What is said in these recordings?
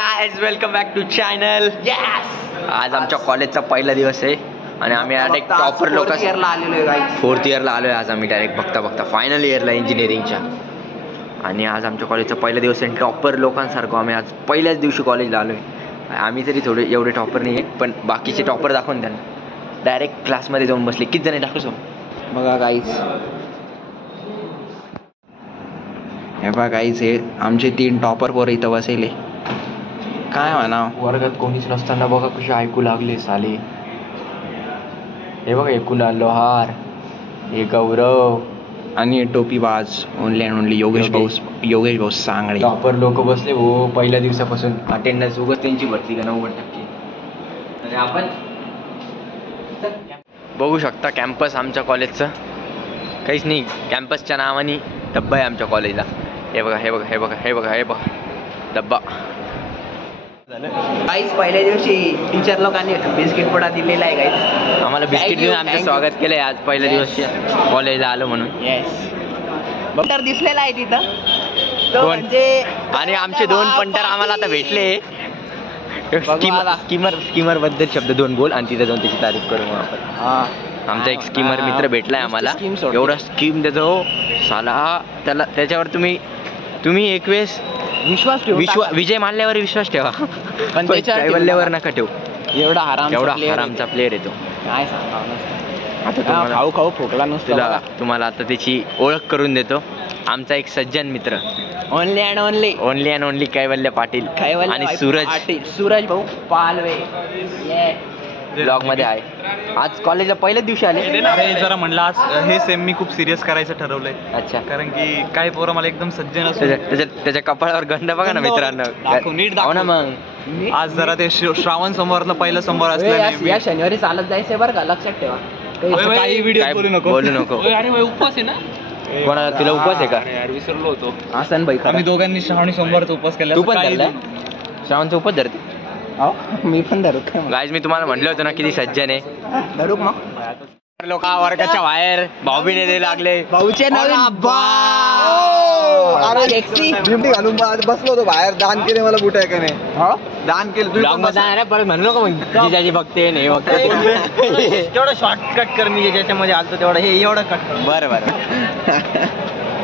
Guys welcome back to channel. आज आमच्या कॉलेजचा पहिला दिवस आहे आणि आम्ही डायरेक्ट टॉपर लोक फोर्थ इयरला आलोय. आज आम्ही डायरेक्ट बघता फायनल इयरला इंजिनिअरिंगच्या. आणि आज आमच्या कॉलेजचा पहिला दिवस आहे. टॉपर लोकांसारखं आम्ही आज पहिल्याच दिवशी कॉलेजला आलोय. आम्ही तरी थोडे एवढे टॉपर नाही आहे, पण बाकीचे टॉपर दाखवून त्यांना डायरेक्ट क्लासमध्ये जाऊन बसले. किती जण दाखवतो बघा गाईस. हे बघा गाईस, हे आमचे 3 टॉपर पोरं इथं बसले. काय म्हणा, वर्गात कोणीच नसताना बघा कसे ऐकू लागले साले. हे बघा एकूला लोहार, हे गौरव आणि टोपीबाज ओनली अँड ओनली योगेश भाऊ सांगळे. टॉपर लोक बसले हो पहिल्या दिवसापासून. अटेंडन्स उगाच त्यांची भरती का 90%. आणि आपण बघू शकता कॅम्पस आमच्या कॉलेजचं. काहीच नाही, कॅम्पसच्या नावाने डब्बा आहे आमच्या कॉलेजला. हे बघा डब्बा. गाईस पहिल्या दिवशी टीचर लोकांनी बिस्किट पुडा दिलेला आहे गाईस. आम्हाला बिस्किट देऊन आमचं स्वागत केलंय आज पहिल्या दिवशी कॉलेजला आलो म्हणून. पंटर दिसलेला आहे तिथं म्हणजे. आणि आमचे 2 पंटर आम्हाला आता भेटले. स्कीमर बद्दल शब्द 2 बोल आणि तिथे जाऊन त्याची तारीफ करू मग आपण. आमचा एक स्कीमर मित्र भेटलाय आम्हाला. एवढा स्कीम देतो साला त्याला. त्याच्यावर तुम्ही एक वेळेस विश्वास ठेवा. विजय मानल्यावर विश्वास ठेवा, पण कैवल्यावर नका ठेवू. एवढा हरामचा प्लेअर येतो. काय सांगा, आता खाऊ फोकला नसतो. तुम्हाला आता त्याची ओळख करून देतो. आमचा एक सज्जन मित्र, ओनली अँड ओनली कैवल्य पाटील आणि सूरज भाऊ पालवे ब्लॉग मध्ये आहे. आज कॉलेजला पहिल्याच दिवशी आले. अरे जरा म्हणलं आज हे सेम मी खूप सिरियस करायचं ठरवलंय. अच्छा, कारण की काही पोरं मला एकदम सज्जन असतो. त्याच्या कपाळावर गंध बघा ना मित्रांनो. नीट दाखव ना मग. आज जरा ते श्रावण सोमवारला पहिला सोमवार असल्याने या शनिवारी चालत जायचंय बरं का, लक्षात ठेवा. काही व्हिडिओ बोलू नको. अरे भाई उपवास आहे ना. कोणाला तुला उपवास आहे का? यार विसरलो होतो. आसन भाई आम्ही दोघांनी श्रावणी सोमवारचा उपवास केला. तू पण धरलाय? श्रावणचा उपवास धरते? मी पण धरू. गाईज मी तुम्हाला म्हटलं होतं ना किती सज्जन आहे. धरू मग. लोक वर्गाच्या बाहेर भाऊबीने द्यायला लागले. भाऊचे नवीन घालून बसलो होतो बाहेर. दान केले मला बुट आहे का नाही. दान केलं परत म्हणलो का मग जिजाजी बघते नाही बघते. तेवढं शॉर्टकट कर. मी ज्याच्यामध्ये आलतो तेवढं हे एवढं कट. बरं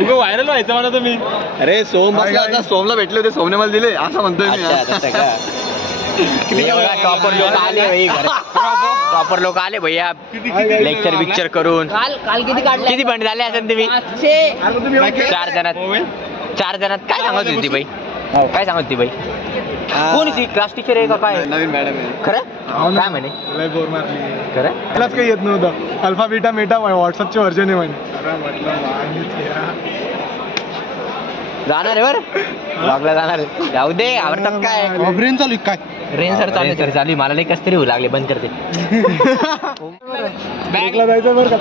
व्हायरल व्हायचं म्हणा तुम्ही. अरे सोमला भेटले होते, सोमने मला दिले असं म्हणतोय मी. टॉपर लोक आले भैया लेक्चर बिक्चर करून. काल किती बंड झाले असेल तुम्ही? 4 जणात. काय सांगत होती बाई? काय सांगत होती बाई? कोण ती? क्लास टीचर आहे का काय? नवीन मॅडम आहे. खरं काय म्हणे? खरं त्यालाच काही येत नव्हतं. अल्फा बीटा मेटा व्हॉट्सअपचे व्हर्जन आहे म्हणे. जाणार आहे बरं ब्लॉगला जाणार आहे. जाऊ दे आवडतात काय. रेन चालू काय? रेन सर चालू मला नाही कस तरी होऊ लागले. बंद करते. बॅगला जायचं बरं का.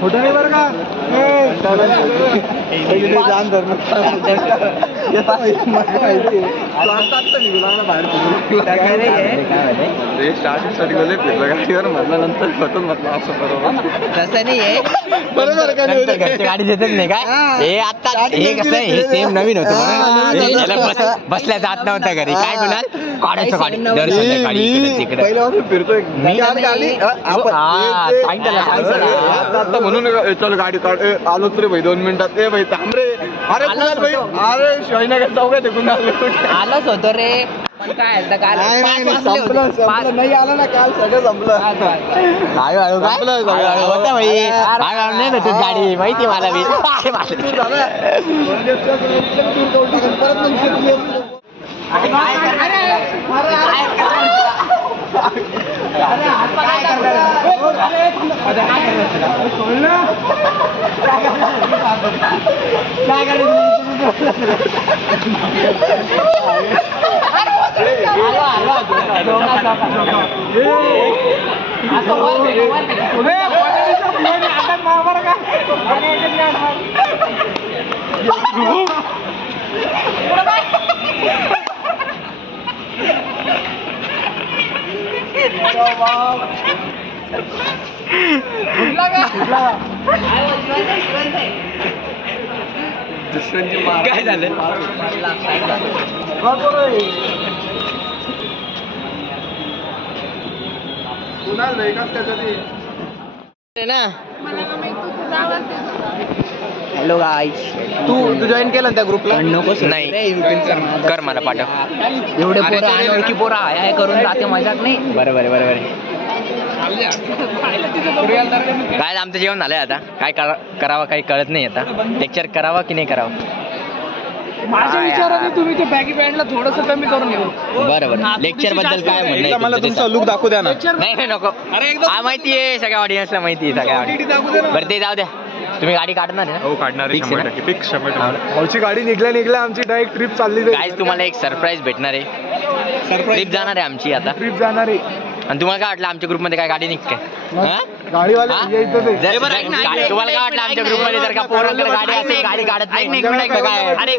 खोटं नाही बरं का. स्टार्टिंग गेले फिरलं गाडीवर म्हटलं नंतर स्वतःच म्हटलं असं बरोबर तसं नाही आहे. बरोबर गाडी देतच नाही काय. हे आता हे कसं हे सेम नवीन होतं. बसल्या जात नव्हता घरी. काय कुणाल काढायचं गाडी दर संध्याकाळी इकडे तिकडे फिरतोय आता म्हणून चल गाडी काढ. आलो तरी भाई 2 मिनिटात. ए भाई थांब रे. अरे भाई अरे शिवाजीनगर चौकात आहे. कुणाल आलोच होतो रे. पण काय काल नाही आलं ना. काल सगळं संपलं. हळूहळू होतं भाई. हळूहळू नाही ना ती गाडी माहिती मला बी. काय झालं ना. हॅलो गाईस, तू जॉईन केलं त्या ग्रुपला? नाही कर मला पाठव. एवढे पोरं अनोळखी पोरं आहे करून जाते मजाक नाही. बरोबर आहे. काय आमचं जेवण झालंय आता. काय करावं काही कळत नाही आता. लेक्चर करावा की नाही करावं. माझ्या विचाराने तुम्ही ते बॅगी पॅन्टला थोडंसं कमी करून घेऊ. बरं लेक्चर बद्दल काय म्हणणं मला आहे तुमचा लुक दाखवू द्या ना. नाही नको. हा माहिती आहे सगळ्या ऑडियन्सला माहिती आहे सगळ्या. बरं ते जाऊ द्या. तुम्ही गाडी काढणार आहे ना? हो काढणार Fix आहे ना? फिक्स. आमची गाडी निघल्या आमची डायरेक्ट ट्रिप चालली. गाईज तुम्हाला एक सरप्राईज भेटणार आहे. ट्रिप जाणार आहे आमची आता. ट्रिप जाणार आहे. आणि तुम्हाला काय वाटलं आमच्या ग्रुपमध्ये काय गाडी निघते? गाडीवाले हा? यायचं ते. तुम्हाला काय वाटलं आमच्या ग्रुपमध्ये जर का पोरांकडे गाडी असेल गाडी काढत नाही का काय? अरे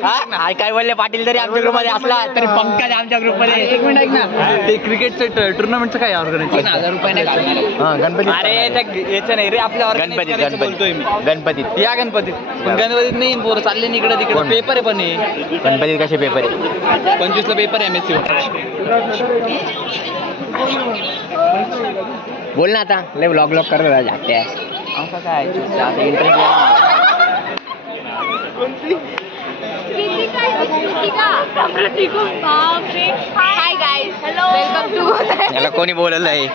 काय बोलले पाटील जरी आमच्या ग्रुपमध्ये असला तरी पंकज आमच्या ग्रुपमध्ये. एक मिनिट ऐक ना, ते क्रिकेटचं टुर्नामेंटचं काय ऑर्गनाइज? 3,000 रुपये नाही घालणार. हा गणपती. अरे याचं नाही रे, आपल्या गणपतीत या गणपतीत गणपतीत नाही पोरं चालले ना इकडे तिकडे. कोण? पेपर आहे पण हे गणपतीत कसे पेपर आहे? 25ला पेपर आहे MSc. बोल ना आता. लय ब्लॉग करत जाते. असं काय hi guys, hello, welcome to. याला कोणी बोललं आहे?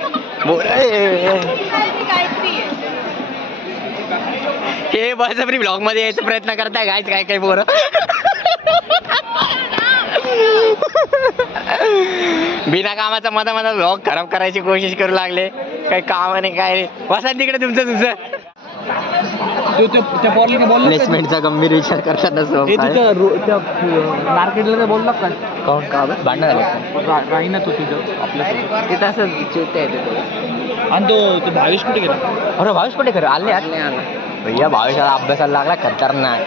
हे बळजबरी ब्लॉग मध्ये यायचा प्रयत्न करताय गायच काय पोरं. बिना कामाचा मध्ये ब्लॉग खराब करायची कोशिश करू लागले. काही काम नाही काय. वसंत तिकडे तुमचं त्या पोरला बोलला प्लेसमेंटचा गंभीर विचार करतात नसो. त्या मार्केटला काय बोलला का? कोण का भांडण झालं? राही ना तो तिथं आपल्या तिथं असं चिवते येते. आणि तो भावेश कुठे गेला? अरे भावेश कुठे खरं आले भैया. भावेशाला अभ्यासाला लागला खतरनाक.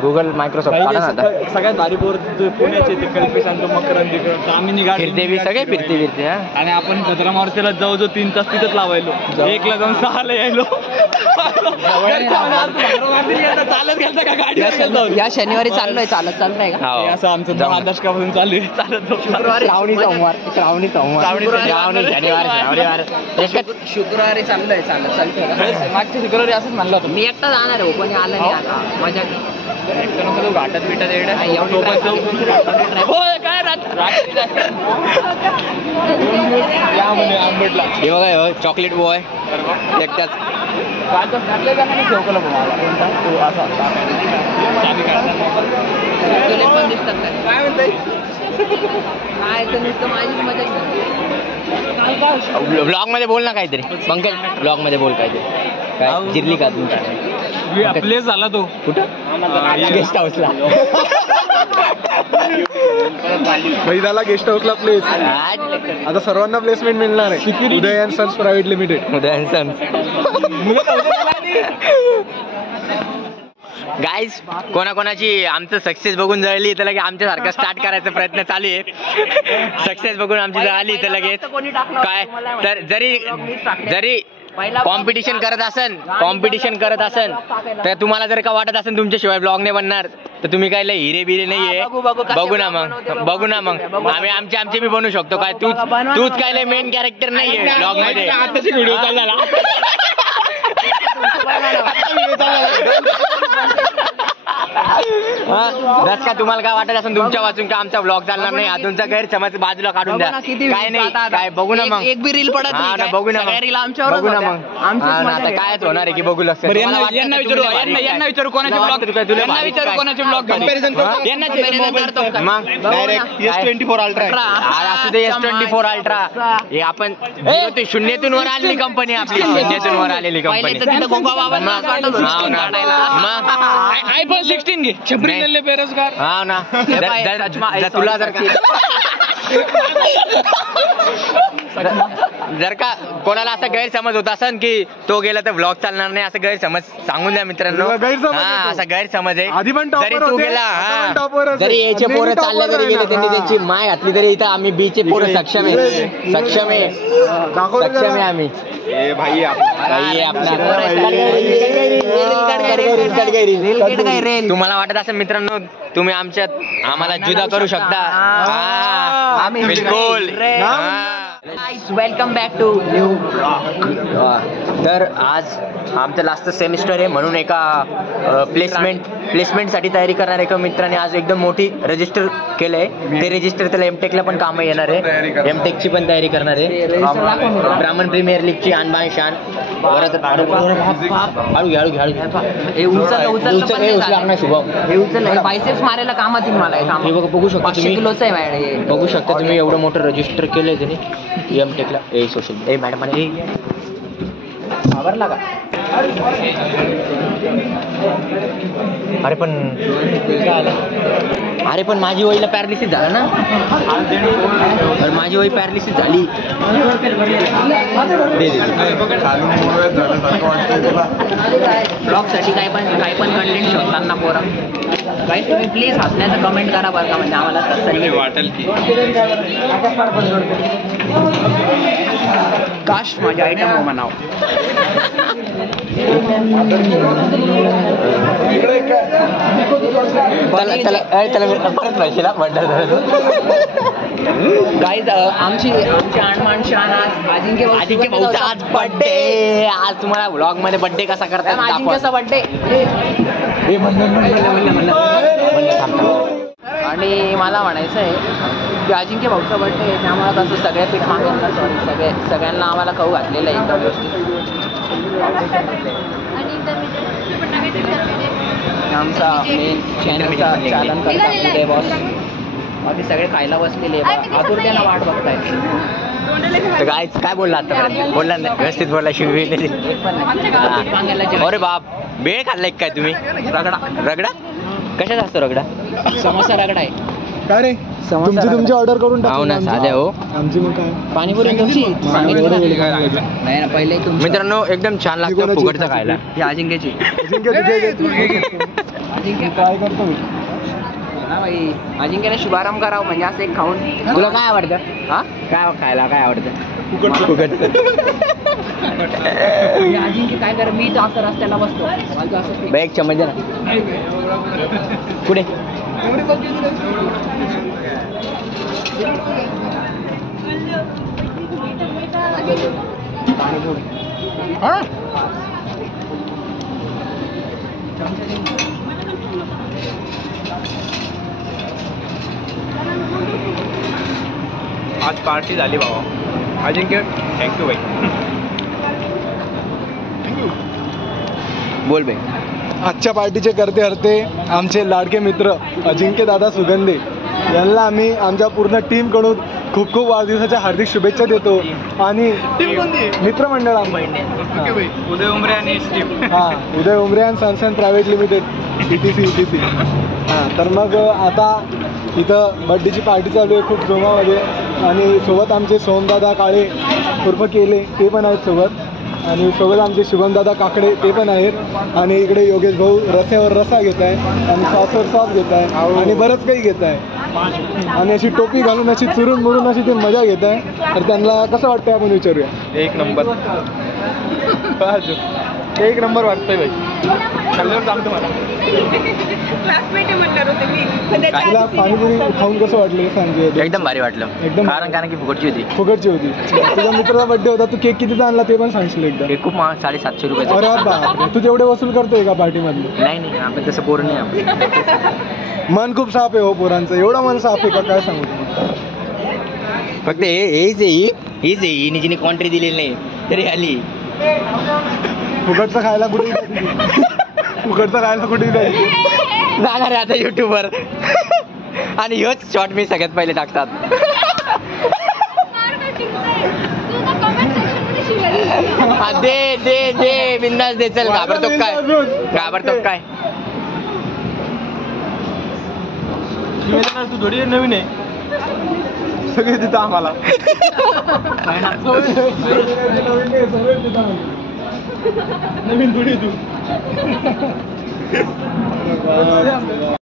गुगल मायक्रोसॉफ्ट काढा ना आता. सगळ्यात भारी पोर पुण्याचे ते कल्पेश आणि तो मकरंद आम्ही निघालो. फिरते सगळे फिरते. आणि आपण भद्रा मारुतीला जवळजवळ 3 तास तिथंच लावायलो. 1ला जाऊन 6ला यायलो. चालत गेलता का गाडी? या शनिवारी चाललोय. चालत चालतंय का? हो. असं आमचं आदर्शकापासून चालू आहे. चालत श्रावणी सोमवार शुक्रवारी चाललोय. चालत चालतंय का? मागच्या शुक्रवारी असंच म्हणलं होतं. मी एकटा जाणार आहे. कोणी आलं नाही आता. मजा घाटात बिटात आंबटला हे बघा चॉकलेट बॉय एकट्याच. पण दिसतात काय म्हणताय? काय तर नुसतं माझीच मजा. ब्लॉग मध्ये बोल ना काहीतरी. पंकज ब्लॉग मध्ये बोल काहीतरी. काय जिरली का तुमच्या? प्लेस झाला तो कुठं? गेस्ट हाऊसला. मैदाला गेस्ट हाऊसला प्लेस. आता सर्वांना प्लेसमेंट मिळणार आहे. Uday and sons private limited. Guys कोणाकोणाची आमचं सक्सेस बघून जळली तर लगेच आमच्यासारखं स्टार्ट करायचा प्रयत्न चालू आहे. सक्सेस बघून आमची जळली तर लगेच काय तर जरी कॉम्पिटिशन करत असन तर तुम्हाला जर का वाटत असेल तुमच्याशिवाय ब्लॉग नाही बनणार तर तुम्ही काय लय हिरे बिरे नाहीये. बघू ना मग आम्ही आमचे मी बनवू शकतो. काय तूच काय लय मेन कॅरेक्टर नाहीये ब्लॉग मध्ये. आताची व्हिडिओ चालला. बस का तुम्हाला काय वाटत असेल तुमच्या वाचून का आमचा ब्लॉग चालणार नाही? हा तुमचा गैरसमज बाजूला काढून द्या. काय नाही काय बघू ना मग. एक बी रील पडत नाही. बघू ना मग. आता कायच होणार आहे की बघू लागतं. यांना विचारू कोणाचे ब्लॉग मग डायरेक्ट S24 अल्ट्रा. असू दे S24 अल्ट्रा. हे आपण शून्यातून वर आलेली कंपनी आपली. शून्यातून वर आलेली कंपनी. iPhone 16 घे. छपरी बेरोजगार. हा ना. तुला जर जर का कोणाला असं गैरसमज होत असेल की तो गेला तर व्लॉग चालणार नाही, असं गैरसमज सांगून द्या मित्रांनो. गैरसमज हा आहे तो. असा गैरसमज आहे. आधी पण जरी टॉपर तू होते, गेला आता पण हा टॉपरच आहे. जरी याचे नेहमी पोरं टॉपर चालल्या जरी गेले राहिला. त्यांनी हा. त्यांची माय घातली तरी इथं आम्ही बीचे पोरं सक्षम आहे. सक्षम आहे. दाखवलं सक्षम आहे जरा. आम्ही. ए भाई तुम्हाला वाटत असेल मित्रांनो तुम्ही आम्हाला जुदा करू शकता. हा, बिलकुल. Welcome back to new blog. तर आज आमचं लास्ट सेमिस्टर आहे म्हणून एका प्लेसमेंटसाठी तयारी करणाऱ्या एका मित्राने आज एकदम मोठी रजिस्टर केलं आहे. ते रजिस्टर त्याला एमटेकला पण कामं येणार आहे. एमटेकची पण तयारी करणार आहे. ब्राह्मण प्रीमियर लीगची आणबाण शान परत बायसेप्स मारायला कामात येईल मला हे काम. हे बघू शकता 500 तुम्ही. किलोचं आहे माझ्याकडे. बघू शकता तुम्ही एवढं मोठं रजिस्टर केलंय त्यांनी एमटेकला. ए सोशल ए मॅडम आवरला का? अरे पण माझी वहीला पॅरालिसिस झाला ना. अरे माझी वही पॅरालिसिस झाली. ब्लॉग साठी काय पण कंटेंट शोधताना पोरं काही तुम्ही प्लीज हसण्याचं कमेंट करा बरं का, म्हणजे आम्हाला तसं वाटेल की काश माझ्या आयटम म्हणाव. गाईज आमची आणमान शान आज अजिंक्य भाऊचा आज बर्थडे. आज तुम्हाला व्लॉग मध्ये बर्थडे कसा करता अजिंक्यचा बर्थडे. आणि मला म्हणायचं आहे की अजिंक्य भाऊचा बर्थडे आहे त्यामुळे कसं सगळ्या पीठ मागायला सगळ्यांना आम्हाला खाऊ घातलेलं आहे एकदम गोष्टी. आमचा मेन चॅनलचा चालन करता बॉस बाकी सगळे खायला बसलेले आतुरतेला वाट बघताय. तर काय बोलला आतापर्यंत? बोलला नाही व्यवस्थित बोलला. शिवी अरे बाप बेळ खाल्लाय काय तुम्ही? रगडा कशाचा असतो रगडा? समोसा रगडा आहे. काय रे तुमची ऑर्डर करून हो ना साध्या हो. आमची मग काय पाणीपुरी तुमची सांगितलं नाही ना पहिले तुमची. मित्रांनो एकदम छान लागतं फुकटचं खायला. ही अजिंक्यची. अजिंक्य काय करतो मी अजिंक्यने शुभारंभ करावं म्हणजे असं एक खाऊन. तुला काय आवडतं? हा काय खायला काय आवडतं? फुकट. अजिंक्य काय कर मी तर असं रस्त्याला बसतो. एक चम्मच दे ना. पुढे आज पार्टी झाली बाबा. अजिंक्य थँक्यू भाई. बोल बे. आजच्या पार्टीचे करते हरते आमचे लाडके मित्र अजिंक्य दादा सुगंधे यांना आम्ही आमच्या पूर्ण टीमकडून खूप खूप वाढदिवसाच्या हार्दिक शुभेच्छा देतो. आणि मित्रमंडळ उदय उमरे आणि स्टीम. हां Uday Umare and sons private limited ETC. हां तर मग आता इथं बड्डेची पार्टी चालू आहे खूप जोमामध्ये. आणि सोबत आमचे सोमदादा काळे उर्फ केले ते पण आहेत सोबत. आणि सोबत आमचे शुभमदादा काकडे ते पण आहेत. आणि इकडे योगेश भाऊ रस्यावर रसा घेत आहे आणि सॉसवर सॉस घेत आहे आणि बरंच काही घेत आहे. आणि अशी टोपी घालून अशी चुरून मुरून अशी ते मजा घेत आहे. तर त्यांना कसं वाटतंय आपण विचारूया. एक नंबर वाटतंय भाई. खाल्ल्यावर सांगतो मला. तुला पाणीपुरी खाऊन कसं वाटलं सांगते. एकदम भारी वाटलं. एकदम कारण की फुकटची होती. फुकटची होती. तुझ्या मित्राचा बड्डे होता तू केक कितीचा आणला ते पण सांगशील एकदा. हे खूप महाग 750 रुपये. अरे बापरे तू तेवढे वसूल करतोय का पार्टीमधले. नाही आपण तसं पोर नाही आपण. मन खूप साफ आहे हो पोरांचं. एवढं मन साफ आहे का काय सांगू तुम्ही. फक्त हीच आहे हिने कॉन्ट्री दिलेली नाही तरी आली. फुकटचं खायला कुठे फुकटचं खायला कुठे जाणार आहे आता युट्यूबवर. आणि ह्योच शॉर्ट मी सगळ्यात पहिले टाकतात. दे बिंदास दे. चल घाबरतो काय तू थोडी नवीन आहे. सगळे तिथं आम्हाला नवीन थोडी तू